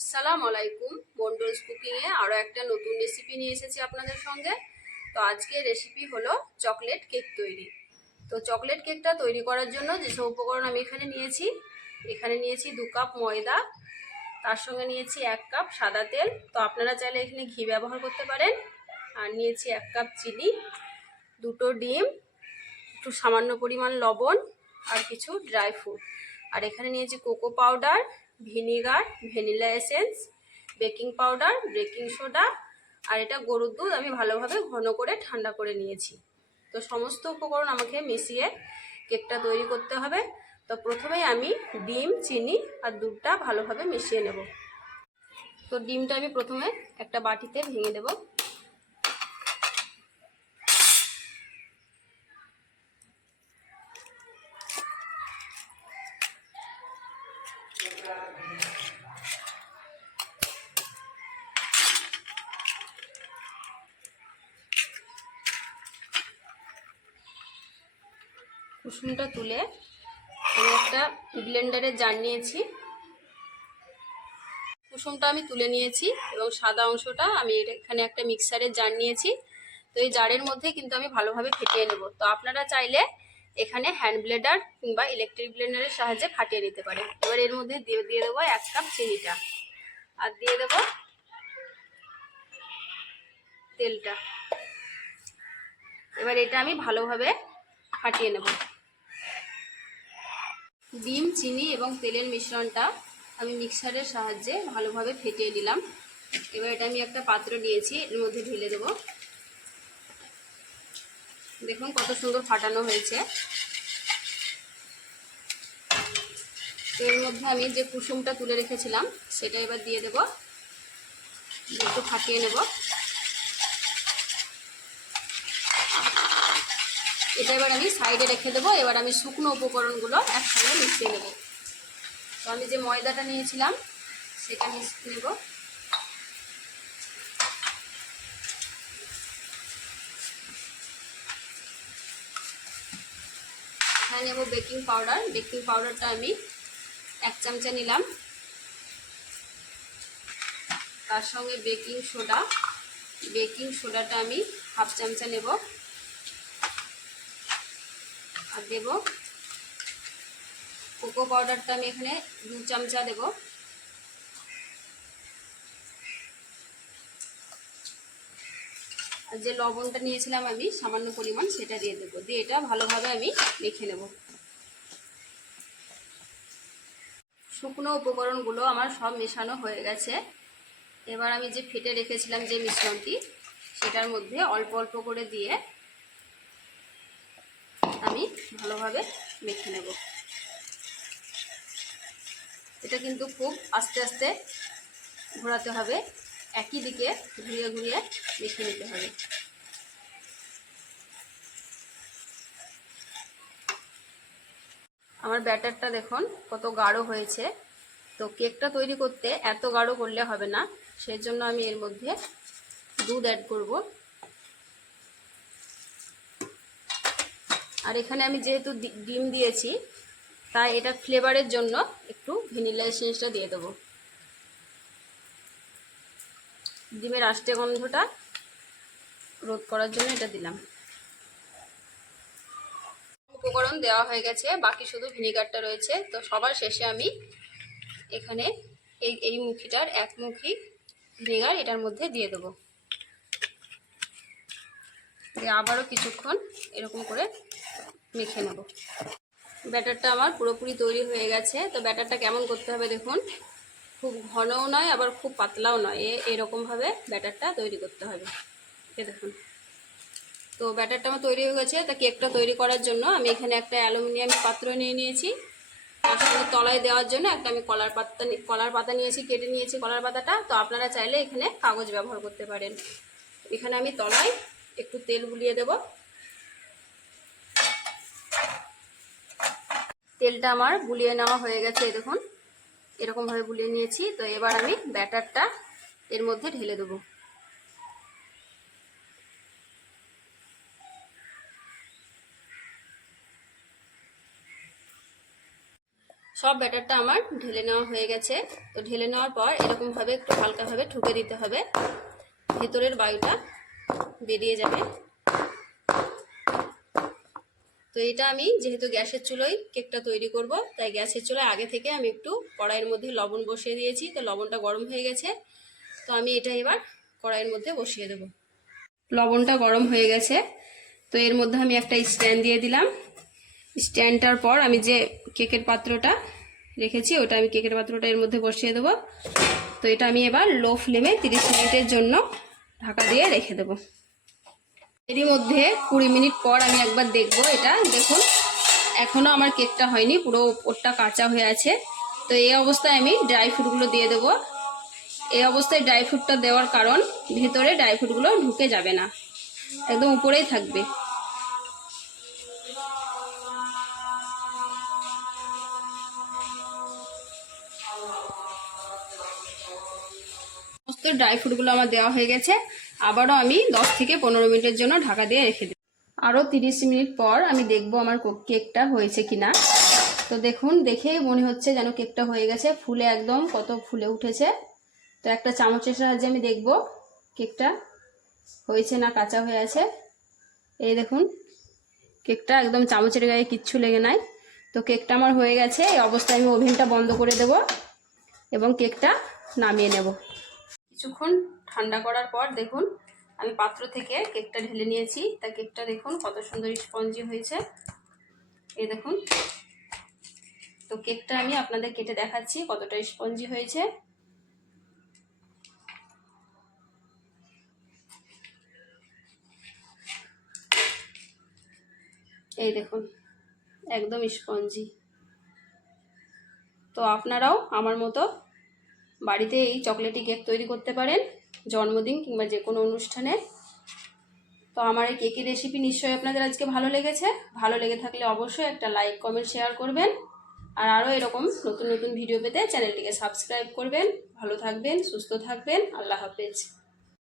আসসালামু আলাইকুম। মন্ডলস কুকিংয়ে আরও একটা নতুন রেসিপি নিয়ে এসেছি আপনাদের সঙ্গে। তো আজকের রেসিপি হলো চকলেট কেক তৈরি। তো চকলেট কেকটা তৈরি করার জন্য যেসব উপকরণ আমি এখানে নিয়েছি এখানে নিয়েছি দু কাপ ময়দা। তার সঙ্গে নিয়েছি এক কাপ সাদা তেল। তো আপনারা চাইলে এখানে ঘি ব্যবহার করতে পারেন। আর নিয়েছি এক কাপ চিনি, দুটো ডিম, একটু সামান্য পরিমাণ লবণ, আর কিছু ড্রাই ফ্রুট আর এখানে নিয়েছি cocoa powder vinegar, vanilla essence, baking powder, baking soda, আর এটা গরুর দুধ আমি ভালোভাবে ঘন করে ঠান্ডা করে নিয়েছি। তো সমস্ত উপকরণ আমাকে মিশিয়ে কেকটা তৈরি করতে হবে। তো প্রথমেই আমি ডিম, চিনি আর দুধটা ভালোভাবে মিশিয়ে নেব। তো ডিমটা আমি প্রথমে একটা বাটিতে ভেঙে দেবো। কুসুমটা তুলে আমি একটা ব্লেন্ডারের জার নিয়েছি। কুসুমটা আমি তুলে নিয়েছি এবং সাদা অংশটা আমি এখানে একটা মিক্সারের জার নিয়েছি। তো এই জারের মধ্যে কিন্তু আমি ভালোভাবে ফেটিয়ে নেব। তো আপনারা চাইলে এখানে হ্যান্ড ব্লেডার কিংবা ইলেকট্রিক ব্লেন্ডারের সাহায্যে ফাটিয়ে নিতে পারেন। এবার এর মধ্যে দিয়ে দিয়ে দেবো এক কাপ চিনিটা। আর দিয়ে দেবো তেলটা। এবার এটা আমি ভালোভাবে ফাটিয়ে নেব। ডিম, চিনি এবং তেলের মিশ্রণটা আমি মিক্সারের সাহায্যে ভালোভাবে ফেটিয়ে নিলাম এবার এটা আমি একটা পাত্র নিয়েছি, এর মধ্যে ঢেলে দেব। দেখুন কত সুন্দর ফাটানো হয়েছে। এর মধ্যে আমি যে কুসুমটা তুলে রেখেছিলাম, সেটা এবার দিয়ে দেব। একটু ফাটিয়ে নেব। এটা এবার আমি সাইডে রেখে দেবো। এবার আমি শুকনো উপকরণগুলো একসঙ্গে মিশিয়ে নেব। তো আমি যে ময়দাটা নিয়েছিলাম, সেটা মিশিয়ে নেব। এখানে নেব বেকিং পাউডার। বেকিং পাউডারটা আমি এক চামচা নিলাম। তার সঙ্গে বেকিং সোডা। বেকিং সোডাটা আমি হাফ চামচা নেব। আর দেব কোকো পাউডারটা আমি এখানে দু চামচা দেব। আর যে লবণটা নিয়েছিলাম আমি, সামান্য পরিমাণ সেটা দিয়ে দেবো। দিয়ে এটা ভালোভাবে আমি মেখে নেব। শুকনো উপকরণগুলো আমার সব মেশানো হয়ে গেছে। এবার আমি যে ফেটে রেখেছিলাম যে মিশ্রণটি, সেটার মধ্যে অল্প অল্প করে দিয়ে আমি ভালোভাবে মেখে নেব। এটা কিন্তু খুব আস্তে আস্তে ঘোরাতে হবে। একই দিকে ঘুরিয়ে ঘুরিয়ে মেখে নিতে হবে। আমার ব্যাটারটা দেখুন কত গাঢ় হয়েছে। তো কেকটা তৈরি করতে এত গাঢ় করলে হবে না। সেই জন্য আমি এর মধ্যে দুধ অ্যাড করব। আর এখানে আমি যেহেতু ডিম দিয়েছি, তাই এটা ফ্লেভারের জন্য একটু ভ্যানিলা এসেন্সটা দিয়ে দেবো। ডিমের আষ্টে গন্ধটা রোধ করার জন্য এটা দিলাম। উপকরণ দেওয়া হয়ে গেছে, বাকি শুধু ভিনিগারটা রয়েছে। তো সবার শেষে আমি এখানে এই এই মুখিটার এক মুখি ভিনেগার এটার মধ্যে দিয়ে দেবো। দিয়ে আবারও কিছুক্ষণ এরকম করে মেখে নেব। ব্যাটারটা আমার পুরোপুরি তৈরি হয়ে গেছে। তো ব্যাটারটা কেমন করতে হবে দেখুন? খুব ঘনও নয়, আবার খুব পাতলাও নয়। এরকমভাবে ব্যাটারটা তৈরি করতে হবে। এ দেখুন। তো ব্যাটারটা আমার তৈরি হয়ে গেছে। তা কেকটা তৈরি করার জন্য আমি এখানে একটা অ্যালুমিনিয়াম পাত্র নিয়ে নিয়েছি। তার সঙ্গে তলায় দেওয়ার জন্য একটা আমি কলার পাতা কলার পাতা নিয়েছি, কেটে নিয়েছি কলার পাতাটা। তো আপনারা চাইলে এখানে কাগজ ব্যবহার করতে পারেন। এখানে আমি তলায় একটু তেল বুলিয়ে দেব। তেলটা আমার বুলিয়ে নেওয়া হয়ে গেছে দেখুন। এরকমভাবে বুলিয়ে নিয়েছি। তো এবার আমি ব্যাটারটা এর মধ্যে ঢেলে দেবো। সব ব্যাটারটা আমার ঢেলে নেওয়া হয়ে গেছে। তো ঢেলে নেওয়ার পর এরকমভাবে একটু হালকাভাবে ঠুকে দিতে হবে। ভেতরের বায়ুটা বেরিয়ে যাবে। এটা আমি, যেহেতু গ্যাসের চুলোয় কেকটা তৈরি করব, তাই গ্যাসের চুলোয় আগে থেকে আমি একটু কড়াইয়ের মধ্যে লবণ বসিয়ে দিয়েছি। তো লবণটা গরম হয়ে গেছে। তো আমি এটা এবার কড়াইয়ের মধ্যে বসিয়ে দেব। লবণটা গরম হয়ে গেছে। তো এর মধ্যে আমি একটা স্ট্যান্ড দিয়ে দিলাম। স্ট্যান্ডটার পর আমি যে কেকের পাত্রটা রেখেছি, ওটা আমি কেকের পাত্রটা এর মধ্যে বসিয়ে দেবো। তো এটা আমি এবার লো ফ্লেমে তিরিশ মিনিটের জন্য ঢাকা দিয়ে রেখে দেবো। এরই মধ্যে কুড়ি মিনিট পর আমি একবার দেখব এটা। দেখুন এখনও আমার কেকটা হয়নি, পুরো ওপরটা কাঁচা হয়ে আছে। তো এই অবস্থায় আমি ড্রাই ফ্রুটগুলো দিয়ে দেবো। এই অবস্থায় ড্রাই ফ্রুটটা দেওয়ার কারণ, ভেতরে ড্রাই ফ্রুটগুলো ঢুকে যাবে না। একদম উপরেই থাকবে। সমস্ত ড্রাই ফ্রুটগুলো আমার দেওয়া হয়ে গেছে। আবারও আমি দশ থেকে পনেরো মিনিটের জন্য ঢাকা দিয়ে রেখে দিই আরও তিরিশ মিনিট পর আমি দেখব আমার কেকটা হয়েছে কিনা। তো দেখুন, দেখেই মনে হচ্ছে যেন কেকটা হয়ে গেছে। ফুলে একদম কত ফুলে উঠেছে। তো একটা চামচের সাহায্যে আমি দেখব কেকটা হয়েছে না কাঁচা হয়ে আছে। এই দেখুন, কেকটা একদম চামচের গায়ে কিচ্ছু লেগে নাই। তো কেকটা আমার হয়ে গেছে। এই অবস্থায় আমি ওভেনটা বন্ধ করে দেব এবং কেকটা নামিয়ে নেব। কিছুক্ষণ ঠান্ডা করার পর দেখুন, আমি পাত্র থেকে কেকটা ঢেলে নিয়েছি। তা কেকটা দেখুন কত সুন্দর স্পঞ্জি হয়েছে। এই দেখুন। তো কেকটা আমি আপনাদের কেটে দেখাচ্ছি কতটা স্পঞ্জি হয়েছে। এই দেখুন, একদম স্পঞ্জি। তো আপনারাও আমার মতো বাড়িতে এই চকলেটি কেক তৈরি করতে পারেন, জন্মদিন কিংবা যে কোনো অনুষ্ঠানে। তো আমার এই কেকের রেসিপি নিশ্চয়ই আপনাদের আজকে ভালো লেগেছে। ভালো লেগে থাকলে অবশ্যই একটা লাইক কমেন্ট শেয়ার করবেন। আর আরও এরকম নতুন নতুন ভিডিও পেতে চ্যানেলটিকে সাবস্ক্রাইব করবেন। ভালো থাকবেন, সুস্থ থাকবেন। আল্লাহ হাফেজ।